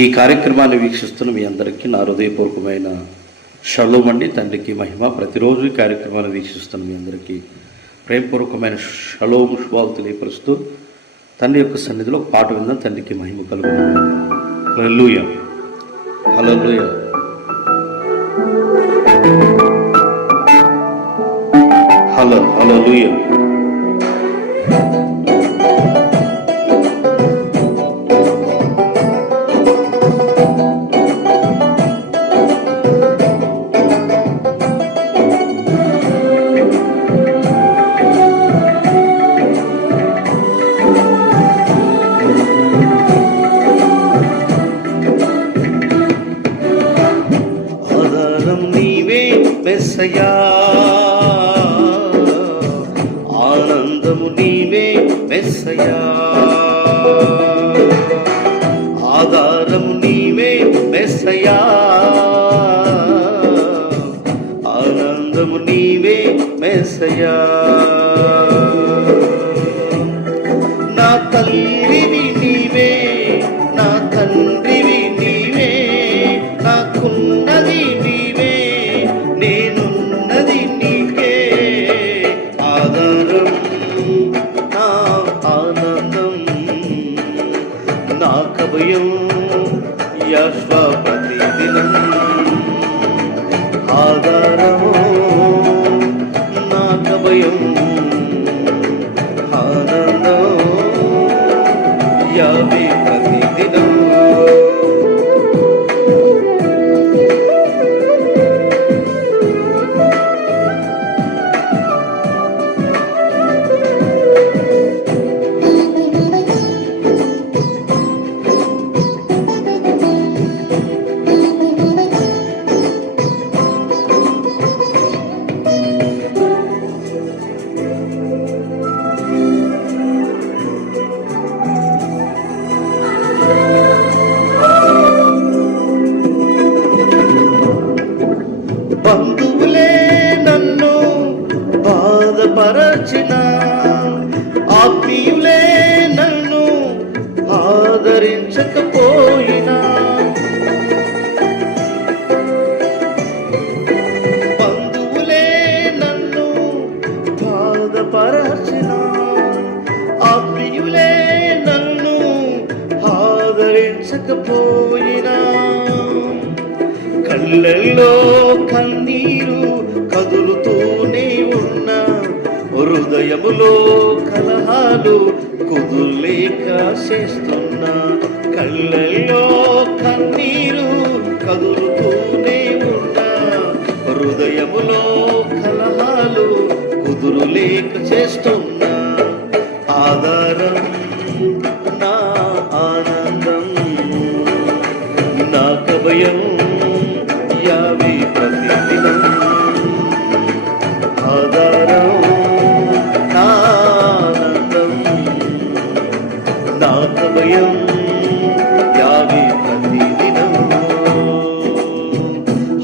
ఈ కార్యక్రమాన్ని వీక్షిస్తున్న మీ అందరికీ నా హృదయపూర్వకమైన షలోం అండి. తండ్రికి మహిమ. ప్రతిరోజు ఈ కార్యక్రమాన్ని వీక్షిస్తున్న మీ అందరికీ ప్రేమపూర్వకమైన షలోం శుభాలు తెలియపరుస్తూ తండ్రి యొక్క సన్నిధిలో ఒక పాట విందాం. తండ్రికి మహిమ కలుగుతుంది హల్లెలూయా. హల్లెలూయా. ఆనందము నీవే మెసయా నా తల్లివి నీవే నా తండ్రివి నీవే నాకున్నది నీవే నేనున్నది నీకే. ఆధారం నా ఆనందం నా కభయం యశ్వ ప్రతిదినం. ఆధారము నా లేకపోయినా కళ్ళల్లో కన్నీరు కదులుతూనే ఉన్న హృదయములో కలహాలు కుదులేక చేస్తున్నా. కళ్ళల్లో కన్నీరు కదులుతూ నా కభయం యావి ప్రతిదినం.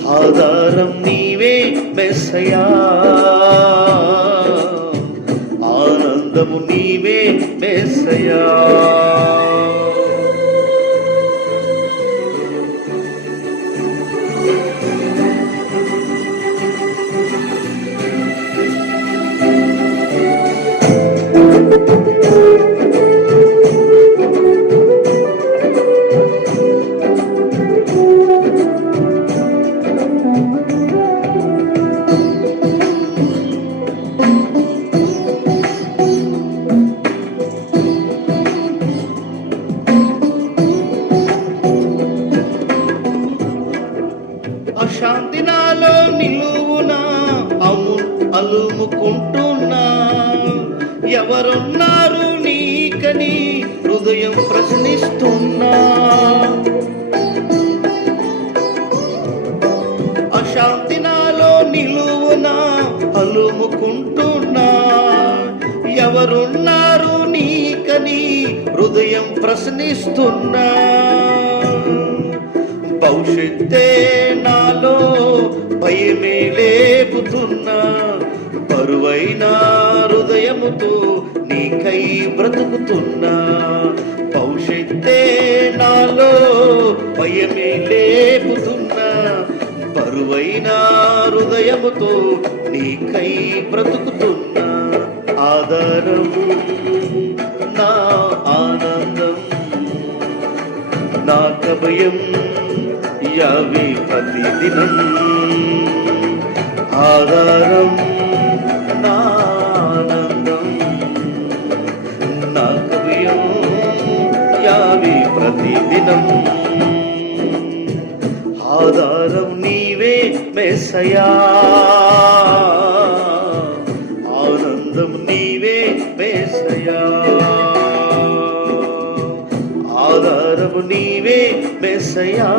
ఆధారం నీవే మెస్సయా. ఆనందము నీవే మెస్సయా. ఎవరున్నారు నీకని హృదయం ప్రశ్నిస్తున్నా. అశాంతి నాలో నిలువునా అలుముకుంటున్నా. ఎవరున్నారు నీకని హృదయం ప్రశ్నిస్తున్నా. భవిష్యత్తే నాలో భయమే లేపుతున్నా. బరువైన హృదయముతో నీకై బ్రతుకుతున్నా. భవిష్యత్తే నాలో భయమే లేపుతున్నా. బరువైన హృదయముతో నీకై బ్రతుకుతున్నా. ఆధారము నా ఆనందం నా కభయం యావి ప్రతిదినం. ఆధారం ప్రతిదినం ఆధారం నీవే మెస్సయా. ఆనందం నీవే మెస్సయా. ఆధారం నీవే మెస్సయా.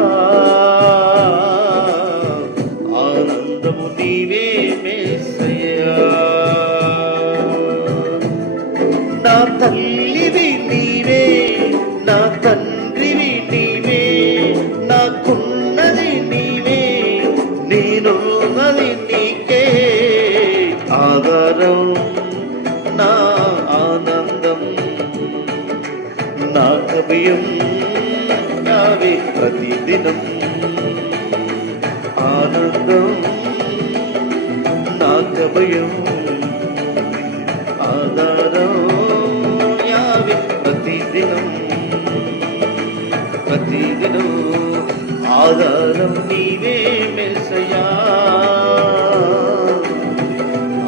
నా కవియం నావే ప్రతిదినం. ఆనందం నా కభయం ఆధారం యావి ప్రతిదినం. ప్రతిదినం ఆధారం నీవే మెసయా.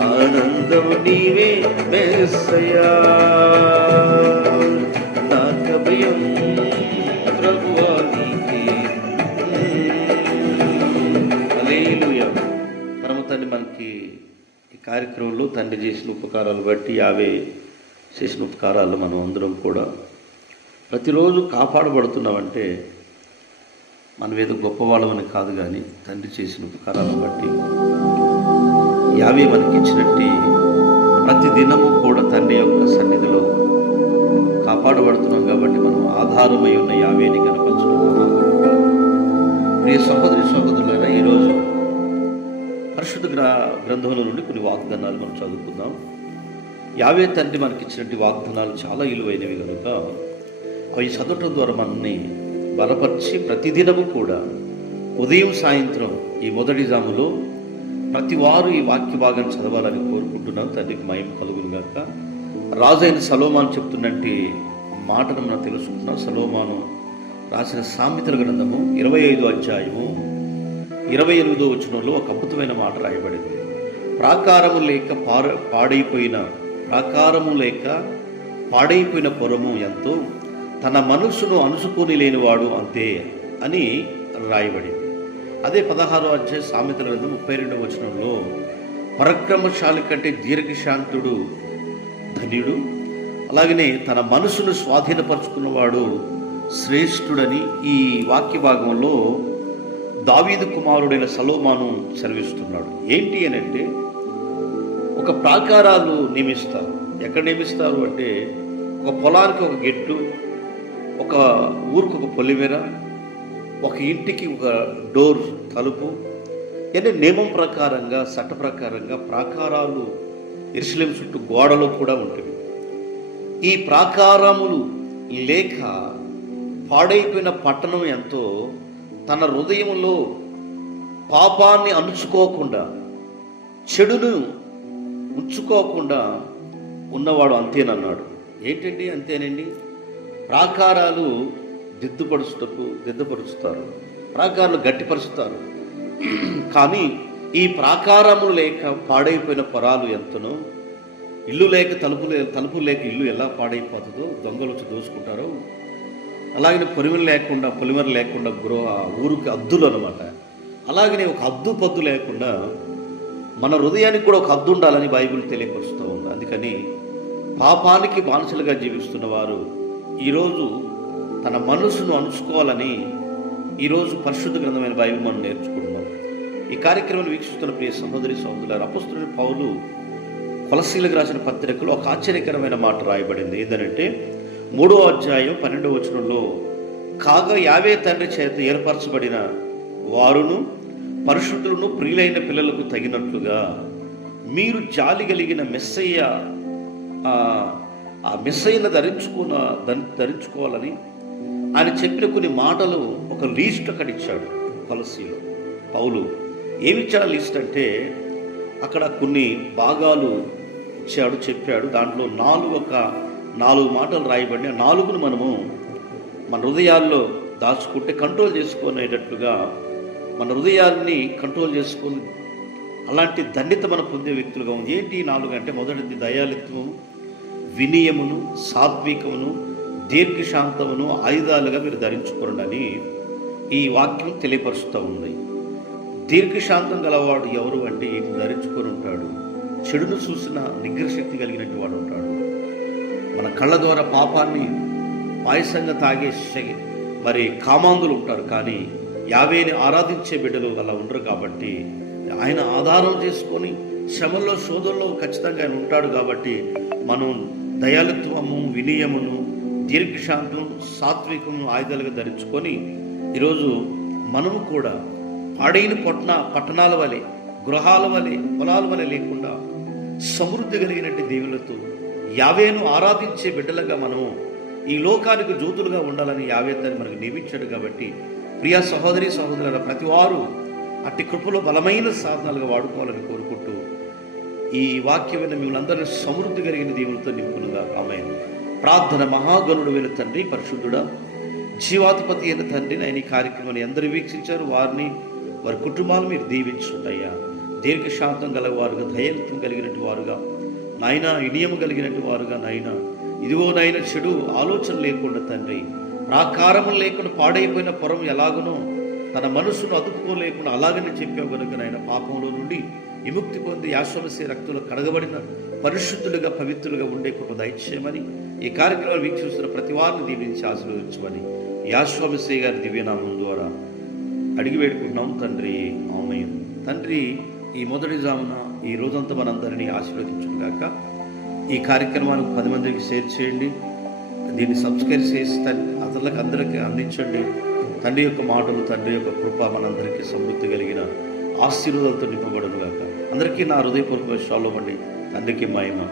ఆనందం నీవే మెసయా. కార్యక్రమంలో తండ్రి చేసిన ఉపకారాలు బట్టి యావే చేసిన ఉపకారాలు మనం అందరం కూడా ప్రతిరోజు కాపాడబడుతున్నామంటే మనం ఏదో గొప్పవాళ్ళమని కాదు కానీ తండ్రి చేసిన ఉపకారాలను బట్టి యావే మనకి ఇచ్చినట్టు ప్రతి దినము కూడా తండ్రి యొక్క సన్నిధిలో కాపాడబడుతున్నాం కాబట్టి మనం ఆధారమై ఉన్న యావేని కనపరచడం ప్రియ సహోదరి సహోదరులైనా ఈరోజు పరిశుద్ధ గ్ర గ్రంథంలో నుండి కొన్ని వాగ్దానాలు మనం చదువుకుందాం. యావే తండ్రి మనకిచ్చినటువంటి వాగ్దానాలు చాలా విలువైనవి కనుక కొన్ని చదవటం ద్వారా మనల్ని బలపరిచి ప్రతిదినము కూడా ఉదయం సాయంత్రం ఈ మొదటి జాములో ప్రతి వారు ఈ వాక్య భాగాన్ని చదవాలని కోరుకుంటున్నాను తండ్రికి మయం కలుగును గాక. రాజైన సలోమాన్ చెప్తున్నట్టు మాటను మనం తెలుసుకుంటున్నాం. సలోమాను రాసిన సామెతల గ్రంథము ఇరవై ఐదు అధ్యాయము ఇరవై ఎనిమిదో వచనంలో ఒక అద్భుతమైన మాట రాయబడింది. ప్రాకారము లేక పార పాడైపోయిన ప్రాకారము లేక పాడైపోయిన పొరము ఎంతో తన మనస్సును అనుసుకొని లేనివాడు అంతే అని రాయబడింది. అదే పదహారో అధ్యాయ సామెతల గ్రంథం ముప్పై రెండవ వచనంలో పరక్రమశాలి కంటే దీర్ఘశాంతుడు ధన్యుడు అలాగనే తన మనసును స్వాధీనపరుచుకున్నవాడు శ్రేష్ఠుడని ఈ వాక్య భాగంలో దావీదు కుమారుడైన సలోమాను సెలవిస్తున్నాడు. ఏంటి అని అంటే ఒక ప్రాకారాలు నియమిస్తారు. ఎక్కడ నియమిస్తారు అంటే ఒక పొలానికి ఒక గెట్టు ఒక ఊరికి ఒక పొలిమేర ఒక ఇంటికి ఒక డోర్ తలుపు అంటే నియమం ప్రకారంగా చట్ట ప్రకారంగా ప్రాకారాలు ఇరుసలేం చుట్టూ గోడలు కూడా ఉంటుంది ఈ ప్రాకారములు లేక పాడైపోయిన పట్టణం ఎంతో తన హృదయంలో పాపాన్ని అణుచుకోకుండా చెడును ఉంచుకోకుండా ఉన్నవాడు అంతేనన్నాడు. ఏంటండి అంతేనండి? ప్రాకారాలు దిద్దుపరుచుటకు దిద్దుపరుచుతారు. ప్రాకారాలు గట్టిపరుచుతారు కానీ ఈ ప్రాకారములు లేక పాడైపోయిన పొరాలు ఎంతనో ఇల్లు లేక తలుపు లే తలుపు లేక ఇల్లు ఎలా పాడైపోతుందో దొంగలు వచ్చి దోచుకుంటారో. అలాగనే పొలిమలు లేకుండా పొలిమర లేకుండా గృహ ఊరికి అద్దులు అనమాట అలాగనే ఒక అద్దు పద్దు లేకుండా మన హృదయానికి కూడా ఒక అద్దు ఉండాలని బైబిల్ తెలియపరుస్తూ ఉంది. అందుకని పాపానికి బానిసలుగా జీవిస్తున్న వారు ఈరోజు తన మనసును అణుచుకోవాలని ఈరోజు పరిశుద్ధ గ్రంథమైన బైబిల్ మనం నేర్చుకుంటున్నాం. ఈ కార్యక్రమాన్ని వీక్షిస్తున్న ప్రియ సహోదరి సహోదరుల అపస్తుని పౌలు కొలసీలకు రాసిన పత్రికలో ఒక ఆశ్చర్యకరమైన మాట రాయబడింది. ఏంటంటే మూడో అధ్యాయం పన్నెండవ వచనంలో కాగా యావే తండ్రి చేత ఏర్పరచబడిన వారును పరిశుద్ధులను ప్రియులైన పిల్లలకు తగినట్లుగా మీరు జాలి కలిగిన మెస్సయ్య ఆ, మెస్సయ్యను ధరించుకున్న ధరించుకోవాలని ఆయన చెప్పిన కొన్ని మాటలు ఒక లీస్ట్ అక్కడ ఇచ్చాడు పలసీలో పౌలు ఏమిచ్చాడు లిస్ట్ అంటే అక్కడ కొన్ని భాగాలు ఇచ్చాడు చెప్పాడు. దాంట్లో నాలుగు ఒక నాలుగు మాటలు రాయబడిన నాలుగును మనము మన హృదయాల్లో దాచుకుంటే కంట్రోల్ చేసుకునేటట్లుగా మన హృదయాన్ని కంట్రోల్ చేసుకుని అలాంటి దండిత మనం పొందే వ్యక్తులుగా ఉంది ఏంటి నాలుగు అంటే? మొదటిది దయాలిత్వము వినయమును సాత్వికమును దీర్ఘశాంతమును ఆయుధాలుగా మీరు ధరించుకోండి ఈ వాక్యం తెలియపరుస్తూ ఉంది. దీర్ఘశాంతం గలవాడు ఎవరు అంటే ఏం ధరించుకొని ఉంటాడు. చెడును చూసిన నిగ్రశక్తి కలిగినటువంటి వాడు ఉంటాడు. మన కళ్ళ ద్వారా పాపాన్ని పాయసంగా తాగే శ- మరి కామాంధులు ఉంటారు. కానీ యావేని ఆరాధించే బిడ్డలు అలా ఉండరు కాబట్టి ఆయన ఆధారం చేసుకొని శ్రమల్లో శోధంలో ఖచ్చితంగా ఆయన ఉంటాడు కాబట్టి మనం దయాలుత్వము వినయమును దీర్ఘశాంతం సాత్వికము ఆయుధాలుగా ధరించుకొని ఈరోజు మనము కూడా పాడైన పట్టణ పట్టణాల వలె గృహాల వలె పొలాల వలె లేకుండా సమృద్ధి కలిగినట్టు దేవులతో యావేను ఆరాధించే బిడ్డలుగా మనము ఈ లోకానికి జ్యోతులుగా ఉండాలని యావే తను మనకు నియమించాడు కాబట్టి ప్రియా సహోదరి సహోదరుల ప్రతి వారు అట్టి కృపలో బలమైన సాధనాలుగా వాడుకోవాలని కోరుకుంటూ ఈ వాక్యమైన మిమ్మల్ని సమృద్ధి కలిగిన దేవునితో నింపునుగా. ఆమె ప్రార్థన మహాగణుడు వెళ్ళి తండ్రి పరిశుద్ధుడా జీవాధిపతి అయిన తండ్రి నేను ఈ కార్యక్రమాన్ని అందరూ వీక్షించారు వారిని వారి కుటుంబాలు మీరు దీవించుంటయ్యా దీర్ఘశాంతం గలవారుగా దయత్వం కలిగినట్టు వారుగా నాయన ఇనియము కలిగినట్టు వారుగా నాయన ఇదిగో నాయన చెడు ఆలోచన లేకుండా తండ్రి ప్రాకారం లేకుండా పాడైపోయిన పొరం ఎలాగునో తన మనసును అదుపుకోలేకుండా అలాగనే చెప్పావు కనుక నాయన పాపంలో నుండి విముక్తి పొంది యాశ్వమసే రక్తులు కడగబడిన పరిశుద్ధులుగా పవిత్రులుగా ఉండే కృప దయచేయమని ఈ కార్యక్రమాలు వీక్షిస్తున్న ప్రతి వారిని దీవించి ఆశీర్వదించమని యాశ్వమసే గారి దివ్యనామం ద్వారా అడిగి వేడుకుంటున్నాం తండ్రి. ఆమెన్. తండ్రి ఈ మొదటి జామున ఈ రోజంతా మనందరినీ ఆశీర్వదించుగాక ఈ కార్యక్రమానికి పది మందికి షేర్ చేయండి. దీన్ని సబ్స్క్రైబ్ చేసి తన్- అతరులకు అందరికీ అందించండి. తండ్రి యొక్క మాటలు తండ్రి యొక్క కృప మనందరికీ సమృద్ధి కలిగిన ఆశీర్వాదాలతో నింపబడను గాక అందరికీ నా హృదయపూర్వక విషయాల్లో అండి తండ్రికి మహిమ.